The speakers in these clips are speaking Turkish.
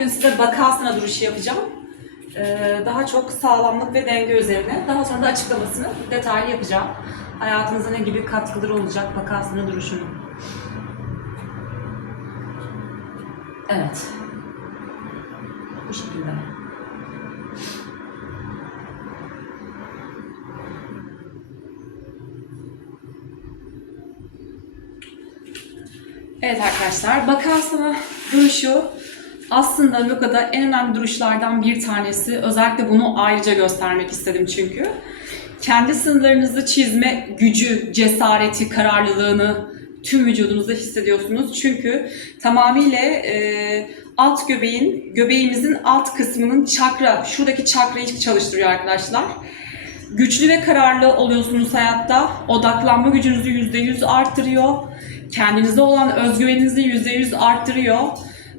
Bugün size bakasına duruşu yapacağım. Ee, daha çok sağlamlık ve denge üzerine. Daha sonra da açıklamasını detaylı yapacağım. Hayatınıza ne gibi katkıları olacak bakasına duruşunun. Evet. Bu şekilde. Evet arkadaşlar, bakasana duruşu aslında yogada en önemli duruşlardan bir tanesi. Özellikle bunu ayrıca göstermek istedim çünkü. Kendi sınırlarınızı çizme gücü, cesareti, kararlılığını tüm vücudunuzda hissediyorsunuz. Çünkü tamamıyla e, alt göbeğin, göbeğimizin alt kısmının çakra, şuradaki çakrayı çalıştırıyor arkadaşlar. Güçlü ve kararlı oluyorsunuz hayatta. Odaklanma gücünüzü %100 arttırıyor. Kendinize olan özgüveninizi %100 arttırıyor.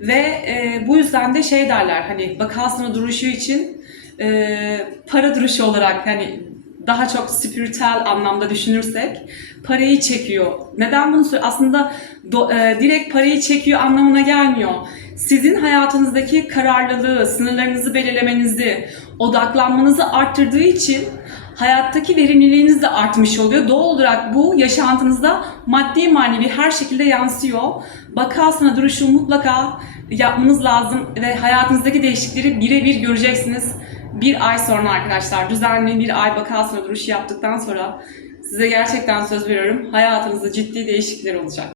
Ve e, bu yüzden de şey derler hani bakasına duruşu için e, para duruşu olarak hani daha çok spiritüel anlamda düşünürsek parayı çekiyor. Neden bunu söylüyorum? Aslında do- e, direkt parayı çekiyor anlamına gelmiyor. Sizin hayatınızdaki kararlılığı, sınırlarınızı belirlemenizi, odaklanmanızı arttırdığı için hayattaki verimliliğiniz de artmış oluyor. Doğal olarak bu yaşantınızda maddi manevi her şekilde yansıyor. Bakasına duruşu mutlaka yapmanız lazım ve hayatınızdaki değişiklikleri birebir göreceksiniz. Bir ay sonra arkadaşlar düzenli bir ay bakasına duruşu yaptıktan sonra size gerçekten söz veriyorum hayatınızda ciddi değişiklikler olacak.